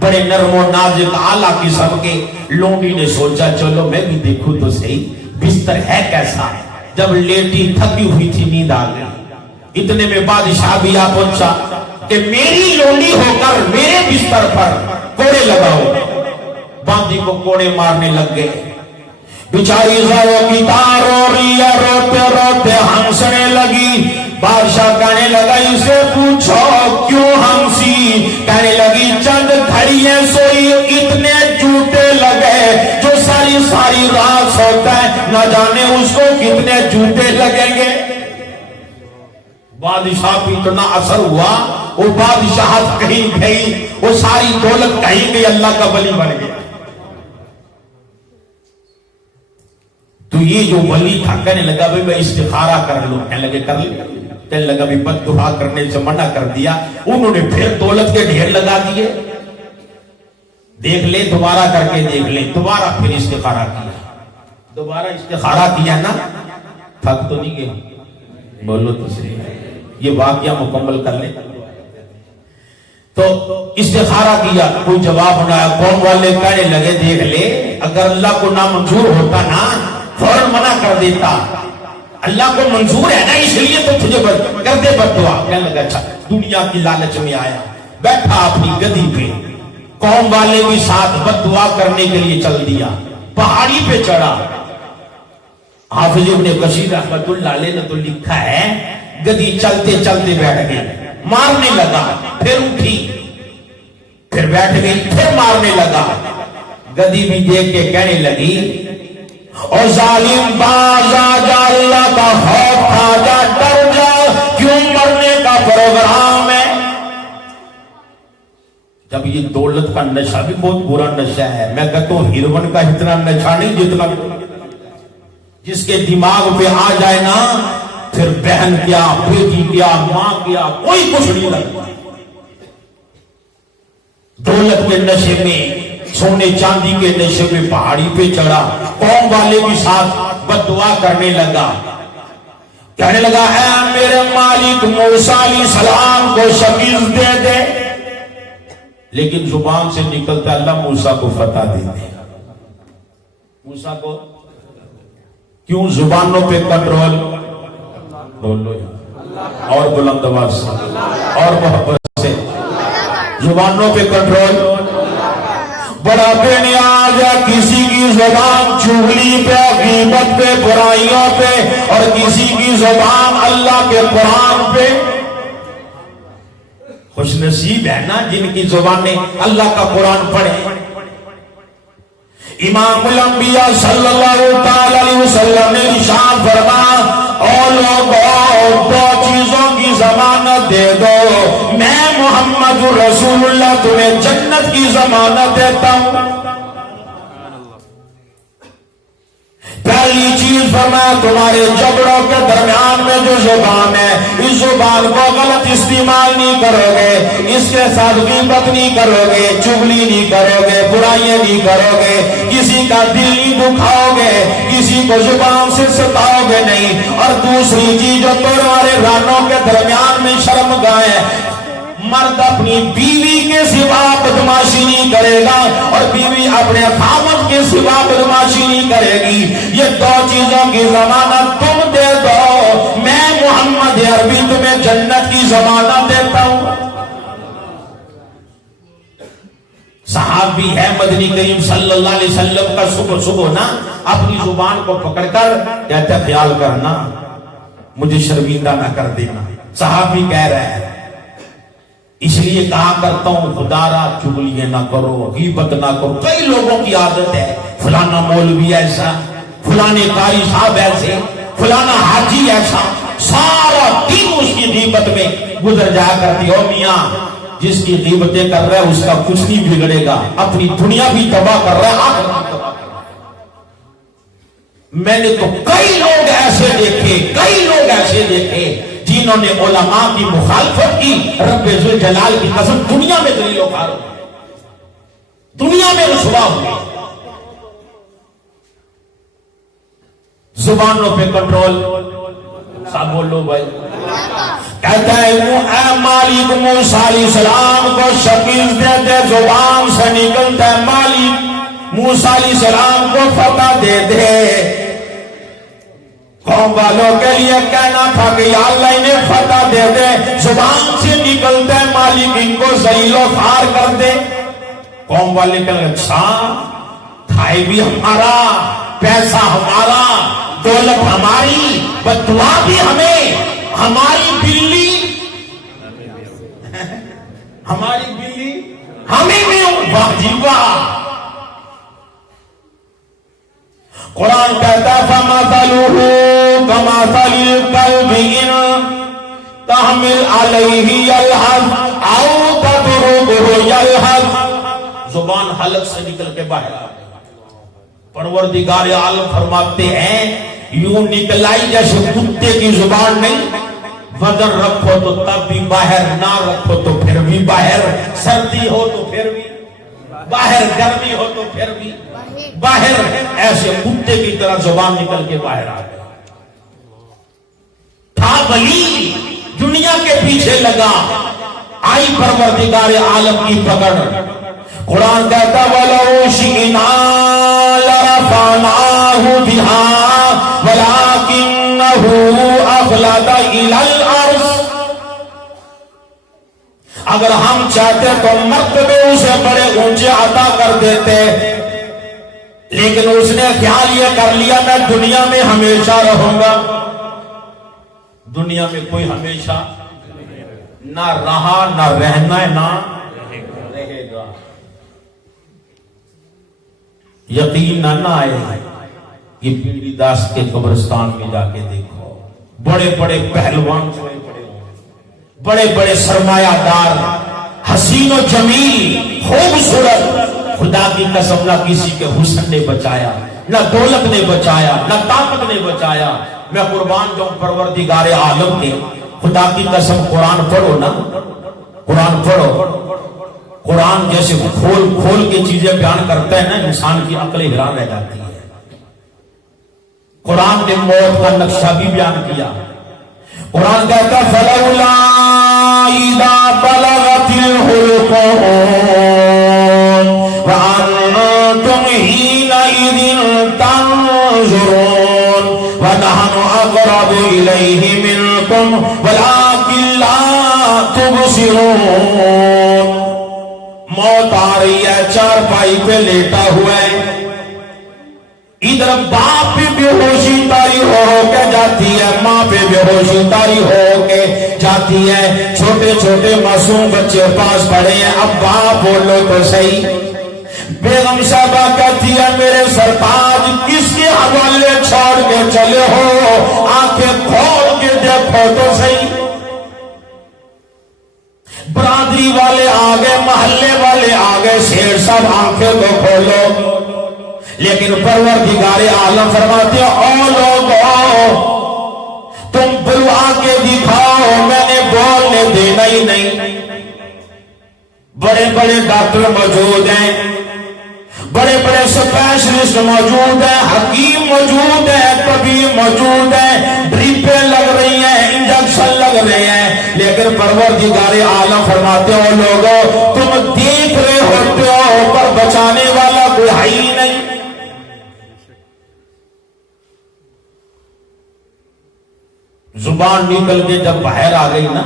بڑے نرم و نازک اعلیٰ قسم کے. لونڈی نے سوچا چلو میں بھی دیکھوں تو صحیح بستر ہے کیسا. جب لیٹی تھکی ہوئی تھی نیند آ گئی. اتنے میں بادشاہ بھی آ پہنچا کہ میری لونڈی ہو کر میرے بستر پر کوڑے لگاؤ. باندی کو کوڑے مارنے لگ گئے. بیچاری زاروں کی تار رو رہی ہے, روتے روتے ہنسنے لگی. بادشاہ کہنے لگا اسے پوچھو کیوں ہنسی. کہنے لگی چند گھڑیاں سوئی اتنے جوتے لگے جو ساری ساری رات سوتا ہے, نہ جانے اس کو کتنے جوتے لگیں گے. بادشاہ پہ اتنا اثر ہوا, وہ بادشاہت کہیں گئی, وہ ساری دولت کہیں گئی, اللہ کا ولی بن گیا. تو یہ جو ولی تھا کہنے لگا بھئی میں استخارہ کر لوں. کہنے لگے کر لیں. کہنے لگا بھی بد دعا کرنے سے منع کر دیا. انہوں نے پھر دولت کے ڈھیر لگا دیے. دیکھ لے دوبارہ کر کے دیکھ لے. دوبارہ پھر استخارہ کیا. دوبارہ استخارہ کیا نا, تھک تو نہیں گئے, بولو تو صحیح. یہ واقعہ مکمل کر لیں. تو استخارہ کیا, کوئی جواب نہ آیا. قوم والے کہنے لگے دیکھ لے اگر اللہ کو نامنظور ہوتا نا فوراً منع کر دیتا. اللہ کو منظور ہے نا اس لیے تو تجھے کر دے بد دعا. کہنے لگا اچھا. دنیا کی لالچ میں آیا, بیٹھا اپنی گدی پہ, قوم والے بھی ساتھ بد دعا کرنے کے لیے چل دیا. پہاڑی پہ چڑھا. حافظ ابن کثیر رحمت اللہ علیہ نے تو لکھا ہے گدی چلتے چلتے بیٹھ گئی, مارنے لگا, پھر اٹھی, پھر بیٹھ گئی, پھر مارنے لگا. گدی بھی دیکھ کے کہنے لگی او ظالم باز آ جا, اللہ کا خوف کھا جا, ڈر جا, کیوں مرنے کا پروگرام ہے. جب یہ دولت کا نشہ بھی بہت برا نشہ ہے. میں کہتا ہوں ہیروئن کا اتنا نشہ نہیں جتنا جس کے دماغ پہ آ جائے نا پھر بہن کیا, بیٹی کیا, ماں کیا, کوئی کچھ نہیں لگتا. دولت کے نشے میں, سونے چاندی کے نشے میں پہاڑی پہ چڑھا. قوم والے بھی ساتھ بد دعا کرنے لگا. کہنے لگا اے میرے مالک موسیٰ علیہ السلام کو شکست دے دے. لیکن زبان سے نکلتا اللہ موسیٰ کو فتح دے دے. موسیٰ کو کیوں زبانوں پہ کنٹرول؟ بولو اور بلند آواز سے اور محبت سے، زبانوں پہ کنٹرول۔ بڑا بے نیاز ہے کسی کی زبان چغلی پہ، غیبت پہ، برائیوں پہ، اور کسی کی زبان اللہ کے قرآن پہ۔ خوش نصیب ہے نا جن کی زبانیں اللہ کا قرآن پڑھے۔ امام الانبیاء صلی اللہ علیہ وسلم نے ارشاد فرمایا، اور لوگوں دو چیزوں کی ضمانت دے دو، میں محمد رسول اللہ تمہیں جنت کی ضمانت دیتا ہوں۔ پہلی چیز فرمایا تمہارے جبڑوں کے درمیان میں جو زبان ہے، اس زبان کو غلط استعمال نہیں کرو گے، اس کے ساتھ غیبت نہیں کرو گے، چغلی نہیں کرو گے، برائیاں نہیں کرو گے، کسی کا دل نہیں دکھاؤ گے، کسی کو زبان سے ستاؤ گے نہیں۔ اور دوسری چیز جو تمہارے رانوں کے درمیان میں شرمگاہ ہے، مرد اپنی بیوی کے سوا بدماشی نہیں کرے گا اور بیوی اپنے خاوند کے سوا بدماشی نہیں کرے گی۔ یہ دو چیزوں کی ضمانت تم دے دو، میں محمد عربی تمہیں جنت کی ضمانت دیتا ہوں۔ صحابی ہے مدنی کریم صلی اللہ علیہ وسلم کا صبح صبح نا اپنی زبان کو پکڑ کر کہتا خیال کرنا مجھے شرمندہ نہ کر دینا۔ صحابی کہہ رہے ہیں اس لیے کہا کرتا ہوں خدارا چغلیاں نہ کرو، غیبت نہ کرو۔ کئی لوگوں کی عادت ہے، فلانا مولوی ایسا، فلانے قاری صاحب ایسے، فلانا حاجی ایسا، سارا دن اس کی غیبت میں گزر جایا کرتی۔ او میاں جس کی غیبتیں کر رہا ہے اس کا کچھ نہیں بگڑے گا، اپنی دنیا بھی تباہ کر رہا ہے، آخرت بھی تباہ کر رہا ہے۔ میں نے تو کئی لوگ ایسے دیکھے جنہوں نے علماء کی مخالفت کی، رب ذوالجلال کی قسم دنیا میں ذلیل و خوار ہو، دنیا میں رسوا ہوئے۔ زبانوں پہ کنٹرول، سب بولو بھائی۔ کہتا ہے اے مالک موسیٰ علیہ السلام کو شکیل دے، زبان سے نکلتا ہے مالک موسیٰ علیہ السلام کو فتح دے دے۔ قوم والوں کے لیے کہنا تھا کہ یا اللہ انہیں فتح دے دے، زبان سے نکلتا ہے مالک ان کو ذلیل و خوار کر دے۔ قوم والے کہتے ہیں اچھا بھائی بھی ہمارا، پیسہ ہمارا، دولت ہماری، بددعا بھی ہمیں، ہماری بلی ہمیں بھی، واہ جی واہ۔ قرآن کہتا ہے فَمَثَلُهُ كَمَثَلِ الْكَلْبِ إِن تَحْمِلْ عَلَيْهِ يَلْهَثْ أَوْ تَتْرُكْهُ يَلْهَث۔ زبان حلق سے نکل کے باہر آ گئی۔ پروردگار عالم فرماتے ہیں یوں نکلائی جیسے کتے کی زبان نہیں، وزن رکھو تو تب بھی باہر، نہ رکھو تو پھر بھی باہر، سردی ہو تو پھر بھی باہر، گرمی ہو تو پھر بھی باہر، ایسے کتے کی طرح زبان نکل کے باہر آ گئی۔ تھا ولی دنیا کے پیچھے لگا، آئی پروردگار عالم کی پکڑ۔ قرآن کہتا وَلَوْ شِئْنَا لَرَفَعْنَاهُ بِهَا وَلَكِنَّهُ أَخْلَدَ إِلَى الْأَرْضِ۔ اگر ہم چاہتے تو مرتبے اسے بڑے اونچے عطا کر دیتے، لیکن اس نے خیال یہ کر لیا میں دنیا میں ہمیشہ رہوں گا۔ دنیا میں کوئی ہمیشہ نہ رہا، نہ رہنا ہے، نہ رہے گا۔ یقین نہ آئے یہ پیڑی داس کے قبرستان میں جا کے دیکھو، بڑے بڑے پہلوان سوئے پڑے ہوں، بڑے بڑے سرمایہ دار، حسین و جمیل، خوبصورت، خدا کی قسم نہ کسی کے حسن نے بچایا، نہ دولت نے بچایا، نہ طاقت نے بچایا۔ میں قربان جاؤں پروردگار عالم کے، خدا کی قسم قرآن پڑھو نا، قرآن پڑھو، قرآن جیسے کھول کھول کے چیزیں بیان کرتا ہے نا، انسان کی عقل حیران رہ جاتی ہے۔ قرآن نے موت کا نقشہ بھی بیان کیا۔ قرآن کہتا فَلَوْلَا إِذَا بَلَغَتِ الْحُلْقُومَ وَأَنْتُمْ حِينَئِذٍ إِذٍ تَنظُرُونَ وَنَحْنُ أَقْرَبُ إِلَيْهِ مِنكُمْ وَلَكِنْ لَا تُبْصِرُونَ موت آ رہی ہے، چارپائی پہ لیٹا ہوا ہے، ادھر باپ پہ بے ہوشی تاری ہو کے جاتی ہے، ماں پہ بے ہوشی تاری ہو کے جاتی ہے، چھوٹے چھوٹے معصوم بچے پاس پڑے ہیں، اب باپ بولو تو صحیح۔ بیگم صاحبہ کہتی ہے میرے سرتاج کس کے حوالے چھوڑ کے چلے ہو، آنکھیں کھول کے دیکھو تو صحیح۔ برادری والے آگے، محلے والے آگے، شیر صاحب آنکھیں تو کھولو، لیکن پروردگار عالم فرماتے ہیں او لوگو تم بلوا کے دکھاؤ، میں نے بولنے دینا ہی نہیں۔ بڑے بڑے ڈاکٹر موجود ہیں، بڑے بڑے سپیشلسٹ موجود ہیں، حکیم موجود ہیں، طبیب موجود ہیں، ڈریپیں لگ رہی ہیں، انجیکشن لگ رہے ہیں، لیکن پروردگار عالم فرماتے ہو لوگوں تم دیکھ رہے ہوتے ہو پر بچانے والا کوئی ہے ہی نہیں۔ زبان نکل کے جب باہر آ گئی نا،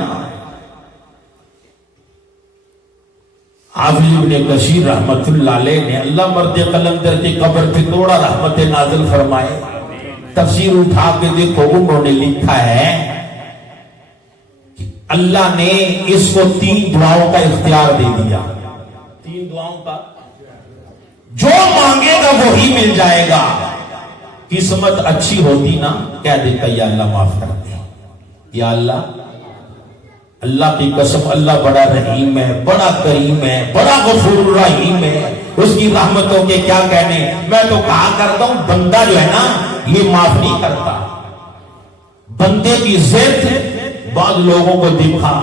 حافظ ابن کثیر رحمت اللہ علیہ نے اللہ مرد قلندر کی قبر پہ توڑا رحمت نازل فرمائے، تفسیر اٹھا کے دیکھو انہوں نے لکھا ہے کہ اللہ نے اس کو 3 دعاؤں کا اختیار دے دیا۔ 3 دعاؤں کا جو مانگے گا وہی مل جائے گا۔ قسمت اچھی ہوتی نا کہہ دیتا یا اللہ معاف کر دے، یا اللہ، اللہ کی قسم اللہ بڑا رحیم ہے، بڑا کریم ہے، بڑا غفور رحیم ہے، اس کی رحمتوں کے کیا کہنے۔ میں تو کہا کرتا ہوں بندہ جو ہے نا یہ معاف نہیں کرتا، بندے کی ضد بعض لوگوں کو دیکھا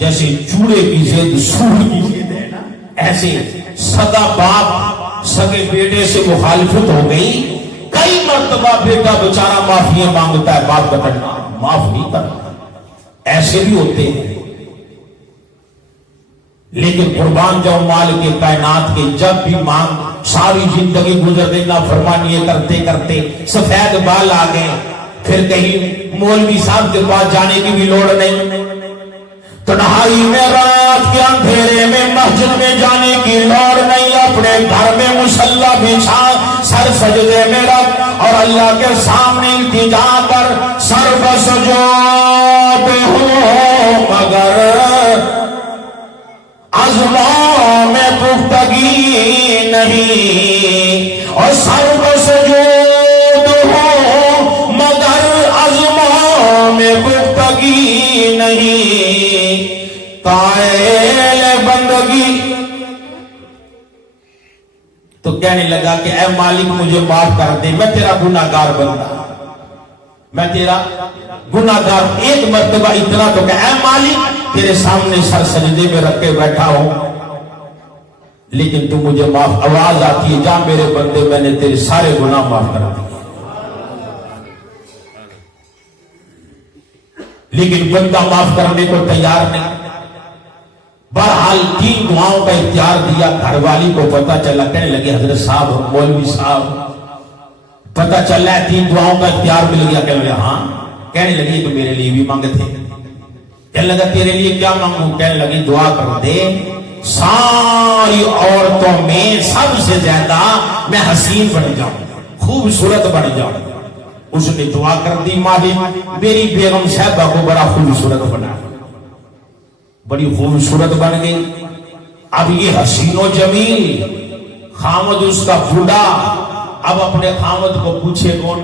جیسے چوڑے کی ضد سور کی ضد ہے نا، ایسے سگا باپ سگے بیٹے سے مخالفت ہو گئی، کئی مرتبہ بیٹا بیچارہ معافی مانگتا ہے، باپ بتانا معاف نہیں کرتا، ایسے بھی ہوتے ہیں۔ لیکن قربان جاؤ مال کے کائنات کے، جب بھی مانگ ساری زندگی گزر دے نافرمانی کرتے کرتے سفید بال آ گئے، پھر کہیں مولوی صاحب کے پاس جانے کی بھی لوڑ نہیں، تنہائی میں رات کے اندھیرے میں مسجد میں جانے کی لوڑ نہیں، اپنے گھر میں مصلی بچھا سر سجدے میں رکھ اور اللہ کے سامنے التجا کر سر بسجود ہو، مگر عزموں میں پختگی نہیں، اور سر بسجود ہو مگر عزموں میں پختگی نہیں، قائل بندگی۔ تو کہنے لگا کہ اے مالک مجھے معاف کر دے، میں تیرا گناہگار بندہ، میں تیرا گناہگار۔ ایک مرتبہ اتنا تو کہ اے مالک تیرے سامنے سر سجدے میں رکھ کے بیٹھا ہوں لیکن تو مجھے معاف۔ آواز آتی ہے جا میرے بندے میں نے تیرے سارے گناہ معاف کر دیے، لیکن بندہ معاف کرنے کو تیار نہیں۔ بہرحال 3 دعاؤں کا اختیار دیا، گھر والی کو پتا چلا، کہنے لگے حضرت صاحب مولوی صاحب پتا چلا ہے 3 دعاؤں کا اختیار مل گیا۔ کہنے لگے ہاں، کہنے لگے تو میرے لیے بھی مانگے تھے۔ کہنے لگا تیرے لیے کیا مانگوں؟ کہنے لگی دعا کر دے ساری عورتوں میں سب سے زیادہ میں حسین بن جاؤں، خوبصورت بن جاؤں۔ اس نے دعا کر دی مالک میری بیگم صاحبہ کو بڑا خوبصورت بنا، بڑی خوبصورت بن گئی۔ اب یہ حسین و جمیل خامد اس کا بوڑھا اب اپنے خامد کو پوچھے کون؟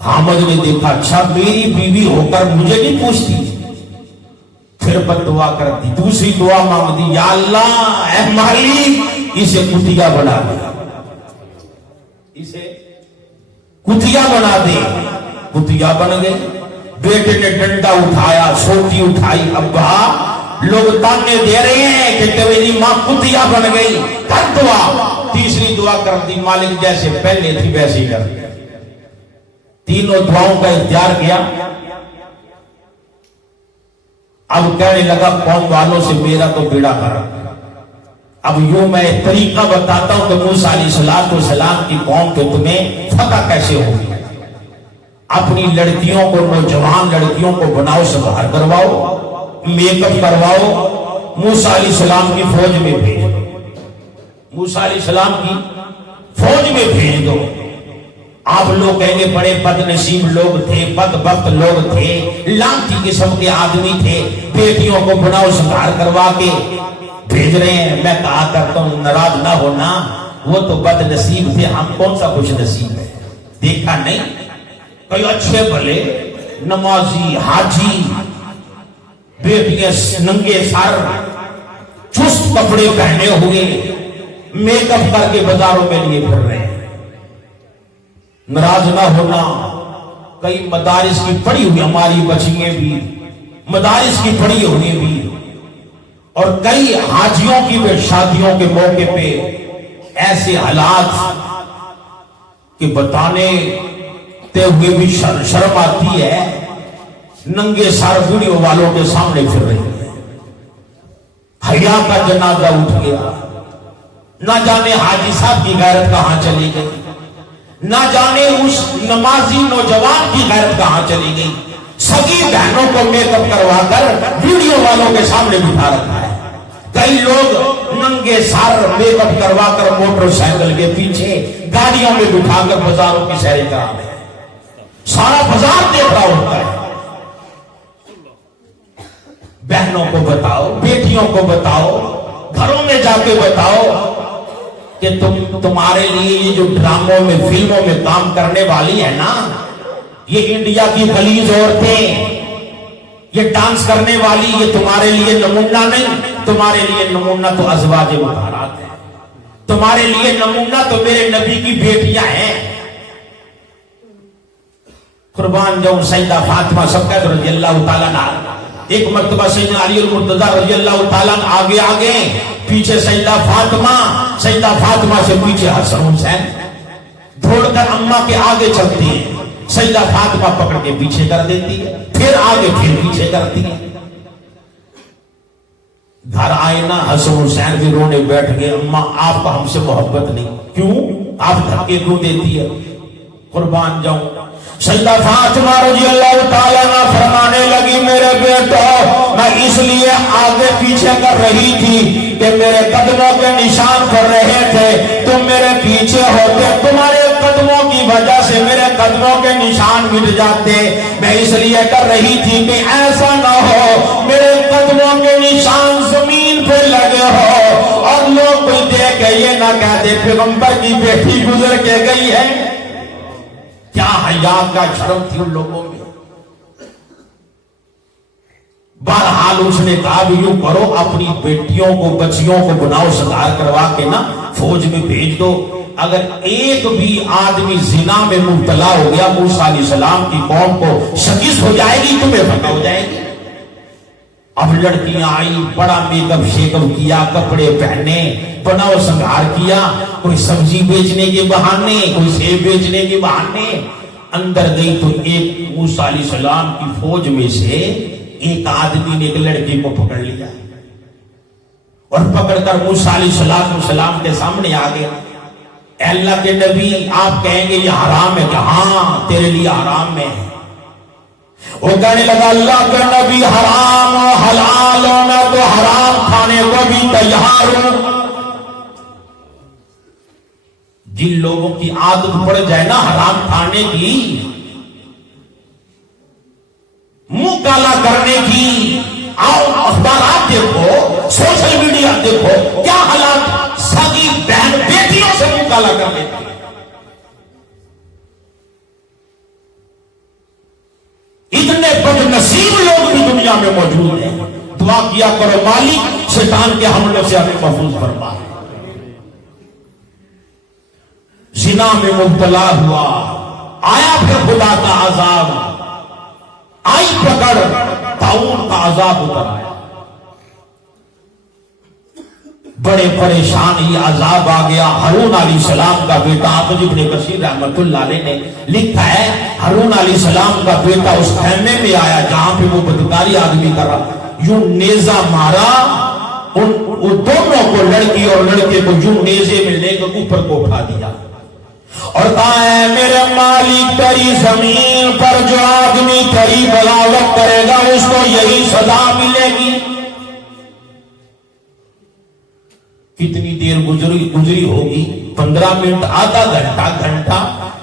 خامد نے دیکھا اچھا میری بیوی ہو کر مجھے نہیں پوچھتی، پھر بد دعا کر دی، دوسری دعا مانگ دی یا اللہ اے مالک اسے کتیا بنا دے، اسے کتیا بنا دے۔ کتیا بن گئے، بیٹے نے ڈنڈا اٹھایا، سوٹی اٹھائی، ابا لوگ تانے دے رہے ہیں کہ تیری ماں کتیا بن گئی، کر دعا۔ تیسری دعا کر دی مالک جیسے پہلے تھی ویسے ہی کر۔ تینوں دعاؤں کا اختیار کیا۔ اب کہنے لگا قوم والوں سے میرا تو بیڑا کر، اب یوں میں طریقہ بتاتا ہوں کہ موسیٰ علیہ السلام کی قوم کو تمہیں فتح کیسے ہوگی۔ اپنی لڑکیوں کو، نوجوان لڑکیوں کو بناؤ، سنوار کرواؤ، میک اپ کرواؤ، موسیٰ علیہ السلام کی فوج میں بھیج دو، موسیٰ علیہ السلام کی فوج میں بھیج دو۔ آپ لوگ کہیں گے بڑے بد نصیب لوگ تھے، بدبخت لوگ تھے، لانتی قسم کے آدمی تھے، بیٹیوں کو بناؤ سنوار کروا کے بھیج رہے ہیں۔ میں کہا کرتا ہوں ناراض نہ ہونا، وہ تو بد نصیب تھے، ہم کون سا خوش نصیب ہے؟ دیکھا نہیں کوئی اچھے بھلے نمازی حاجی بیٹیاں ننگے سر چست کپڑے پہنے ہوئے میک اپ کر کے بازاروں میں لیے پھر رہے ہیں۔ ناراض نہ ہونا، کئی مدارس کی پڑھی ہوئی ہماری بچیاں بھی، مدارس کی پڑھی ہوئی بھی، اور کئی حاجیوں کی بھی شادیوں کے موقع پہ ایسے حالات کہ بتانے تے ہوئے بھی شرم آتی ہے، ننگے سر ویڈیو والوں کے سامنے پھر رہی ہے۔ حیا کا جنازہ اٹھ گیا، نہ جانے حاجی صاحب کی غیرت کہاں چلی گئی، نہ جانے اس نمازی نوجوان کی غیرت کہاں چلی گئی۔ سگی بہنوں کو میک اپ کروا کر ویڈیو والوں کے سامنے بٹھا رکھا ہے۔ کئی لوگ ننگے سر میک اپ کروا کر موٹر سائیکل کے پیچھے گاڑیوں میں بٹھا کر بازاروں کی سیر کرا رہے ہیں، سارا بازار دیکھ رہا ہوتا ہے۔ بہنوں کو بتاؤ، بیٹیوں کو بتاؤ، گھروں میں جا کے بتاؤ کہ تمہارے لیے یہ جو ڈراموں میں فلموں میں کام کرنے والی ہے نا، یہ انڈیا کی غلیظ عورتیں، یہ ڈانس کرنے والی، یہ تمہارے لیے نمونہ نہیں، تمہارے لیے نمونہ تو ازواج مطہرات ہیں، تمہارے لیے نمونہ تو میرے نبی کی بیٹیاں ہیں۔ قربان جاؤں سیدہ فاطمہ سبقت رضی اللہ تعالیٰ عنہ، ایک مرتبہ سیدنا علی المرتضیٰ رضی اللہ تعالیٰ آگے آگے، پیچھے سیدہ فاطمہ سے پیچھے حسن حسین، دوڑ کر اماں کے آگے چلتی ہیں، سیدہ فاطمہ پکڑ کے پیچھے کر دیتی ہے، پھر آگے پھر پیچھے کرتی ہے۔ گھر آئے نا حسن حسین بھی رونے بیٹھ گئے، اماں آپ کو ہم سے محبت نہیں، کیوں آپ دھکے کیوں دیتی ہے؟ قربان جاؤں سیدہ فاطمہ رضی اللہ تعالیٰ عنہ فرمانے لگی، میرے بیٹو میں اس لیے آگے پیچھے کر رہی تھی کہ میرے قدموں کے نشان کر رہے تھے، تم میرے پیچھے ہوتے، تمہارے قدموں کی وجہ سے میرے قدموں کے نشان مٹ جاتے، میں اس لیے کر رہی تھی کہ ایسا نہ ہو میرے قدموں کے نشان زمین پہ لگے ہو اور لوگ کوئی دیکھ کے یہ نہ کہتے پیغمبر کی بیٹی گزر کے گئی ہے۔ کیا حیا کا شرم تھی ان لوگوں میں۔ بہرحال اس نے کہا بھی یوں کرو، اپنی بیٹیوں کو بچیوں کو بناؤ سنوار کروا کے نا فوج میں بھیج دو، اگر ایک بھی آدمی زنا میں مبتلا ہو گیا موسیٰ علیہ السلام کی قوم کو شکست ہو جائے گی، تمہیں فتح ہو جائے گی۔ اب لڑکیاں آئی، بڑا میک اپ شیک اپ کیا، کپڑے پہنے، بناؤ سنگھار کیا، کوئی سبزی بیچنے کے بہانے، کوئی سیب بیچنے کے بہانے، اندر گئی تو ایک موسیٰ علیہ السلام کی فوج میں سے ایک آدمی نے ایک لڑکی کو پکڑ لیا اور پکڑ کر موسیٰ علیہ السلام کے سامنے آ گیا۔ اے اللہ کے نبی، آپ کہیں گے یہ حرام ہے کہ ہاں تیرے لیے حرام ہے۔ وہ کہنے لگا اللہ کے نبی حرام و حلال ہو، میں تو حرام کھانے کو بھی تیار ہوں۔ جن لوگوں کی عادت پڑ جائے نا حرام کھانے کی، منہ کالا کرنے کی، آؤ اخبارات دیکھو، سوشل میڈیا دیکھو، کیا حالات سگی بہن بیٹیوں سے منہ کالا کرنے کی۔ اتنے بد نصیب لوگ بھی دنیا میں موجود ہیں۔ دعا کیا کرو مالک شیطان کے حملوں سے ہمیں محفوظ فرما۔ زنا میں مبتلا ہوا، آیا پھر خدا کا عذاب، آئی پکڑ، طاعون کا عذاب اتر آیا، بڑے پریشان، یہ عذاب آ گیا۔ ہارون علیہ السلام کا بیٹا، حافظ ابن کثیر رحمۃ اللہ علیہ نے لکھا ہے، ہارون علیہ السلام کا بیٹا اس خیمے میں آیا جہاں پہ وہ بدکاری آدمی کر رہا، یوں نیزہ مارا وہ دونوں کو لڑکی اور لڑکے کو یوں نیزے میں لے کر اوپر کو اٹھا دیا اور کہا ہے میرے مالک تیری زمین پر جو آدمی تیری بغاوت کرے گا اس کو یہی سزا ملے گی. کتنی دیر گزری ہوگی؟ 15 منٹ، آدھا گھنٹہ،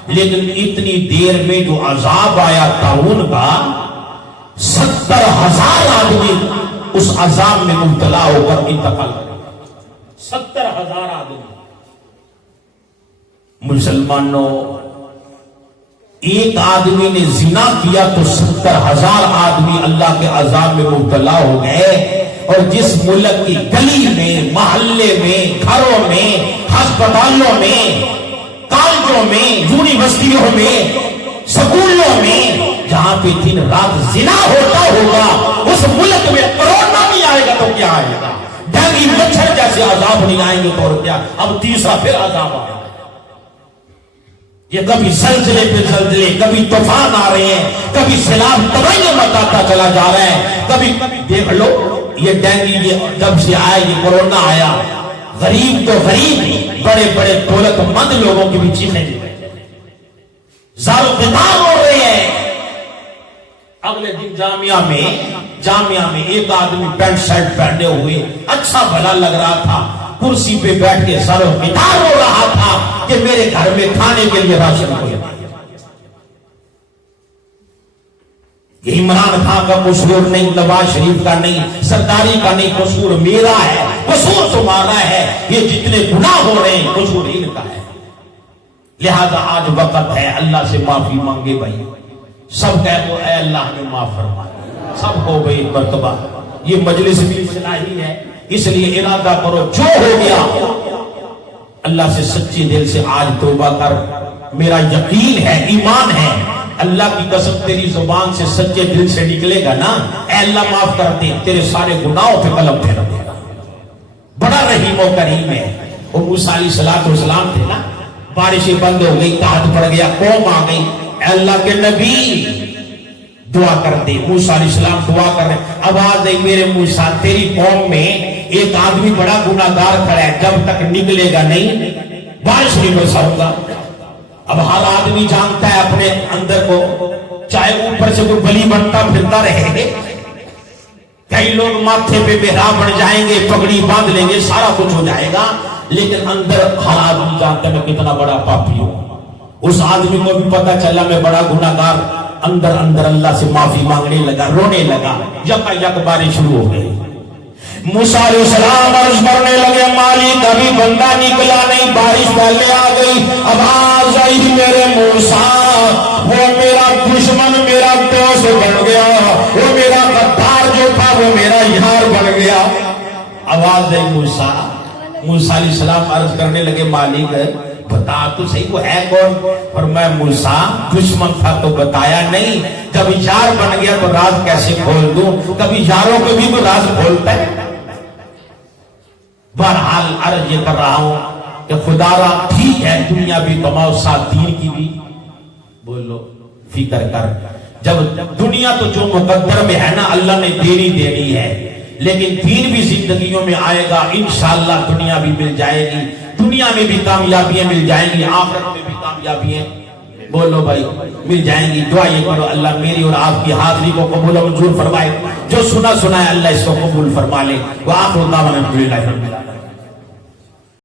لیکن اتنی دیر میں جو عذاب آیا طاعون کا، 70,000 آدمی اس عذاب میں مبتلا ہو کر انتقال کرے. 70,000 آدمی. مسلمانوں، ایک آدمی نے زنا کیا تو 70,000 آدمی اللہ کے عذاب میں مبتلا ہو گئے. اور جس ملک کی گلی میں، محلے میں، گھروں میں، ہسپتالوں میں، کالجوں میں، یونیورسٹیوں میں، سکولوں میں، جہاں پہ دن رات زنا ہوتا ہوگا، اس ملک میں کرونا نہیں آئے گا تو کیا آئے گا؟ ڈینگی مچھر جیسے عذاب نہیں آئیں گے تو اور کیا؟ اب تیسرا پھر عذاب آ رہا ہے. یہ کبھی زلزلے پہ زلزلے، کبھی طوفان آ رہے ہیں، کبھی سیلاب تباہیاں مچاتا چلا جا رہا ہے. کبھی دیکھ لو یہ ڈینگی، یہ جب سے آیا، یہ کورونا آیا، غریب تو غریب، بڑے بڑے دولت مند لوگوں کی بھی چیخیں زار و بدار ہو رہے ہیں. اگلے دن جامعہ میں ایک آدمی پینٹ شرٹ پہنے ہوئے اچھا بھلا لگ رہا تھا، کرسی پہ بیٹھ کے زار و بدار ہو رہا تھا کہ میرے گھر میں کھانے کے لیے راشن ہو جائے. یہ عمران خان کا قصور نہیں، نواز شریف کا نہیں، سرداری کا نہیں، قصور میرا ہے، قصور تمہارا ہے. یہ جتنے گناہ ہو رہے ہیں قصور ان کا ہے. لہذا آج وقت ہے اللہ سے معافی مانگے. بھائی سب کہہ دو اے اللہ نے معاف فرما، سب کو بھائی مرتبہ. یہ مجلس بھی اصلاحی ہے، اس لیے ارادہ کرو جو ہو گیا اللہ سے سچے دل سے آج توبہ کر. میرا یقین ہے، ایمان ہے، اللہ کی قسم تیری زبان سے سچے دل سے نکلے گا نا، اے اللہ معاف کر دے، تیرے سارے گناہوں پہ قلم پھیر دے گا. بڑا رحیم و کریم ہے. وہ موسیٰ علیہ السلام تھے نا، بارشیں بند ہو گئی، قحط پڑ گیا، قوم آ گئی. اے اللہ کے نبی دعا کر دے. موسیٰ علیہ السلام دعا کر رہے، آواز آئی میرے موسیٰ تیری قوم میں ایک آدمی بڑا گناہگار کھڑا ہے، جب تک نکلے گا نہیں بارش نہیں برساؤں گا. اب ہر آدمی جانتا ہے اپنے اندر کو، چاہے اوپر سے کوئی بلی بنتا پھرتا رہے، کئی لوگ ماتھے پہ بہرا بن جائیں گے، پگڑی باندھ لیں گے، سارا کچھ ہو جائے گا، لیکن اندر ہر آدمی جانتا ہے میں کتنا بڑا پاپی ہوں. اس آدمی کو بھی پتا چلا میں بڑا گناہگار، اندر اللہ سے معافی مانگنے لگا، رونے لگا. یک بارش شروع ہو گئی. موسیٰ علیہ السلام عرض کرنے لگے مالک ابھی بندہ نکلا نہیں، بارش پہلے آ گئی. آواز آئی میرے موسیٰ وہ میرا دشمن میرا دوست بن گیا، وہ میرا غدار جو تھا وہ میرا یار بن گیا. آواز آئی موسیٰ علیہ السلام عرض کرنے لگے مالک بتا تو صحیح وہ ہے کون؟ اور میں موسیٰ دشمن تھا تو بتایا نہیں، جب یار بن گیا تو راز کیسے کھول دوں؟ کبھی یاروں کو بھی راز کھولتا ہے. بہرحال عرض یہ کر رہا ہوں کہ خدا را ٹھیک ہے دنیا بھی کماؤ ساتھ دین کی بھی بولو فکر کر. جب دنیا تو جو مقدر میں ہے نا اللہ نے دینی ہے، لیکن دین بھی زندگیوں میں آئے گا انشاءاللہ. دنیا بھی مل جائے گی، دنیا میں بھی کامیابیاں مل جائیں گی، آخرت میں بھی کامیابیاں بولو بھائی مل جائیں گی. دعا یہ کرو اللہ میری اور آپ کی حاضری کو قبول و منظور فرمائے. جو سنا ہے اللہ اس کو قبول فرما لے. وآخر دعوانا الحمدللہ رب العالمین.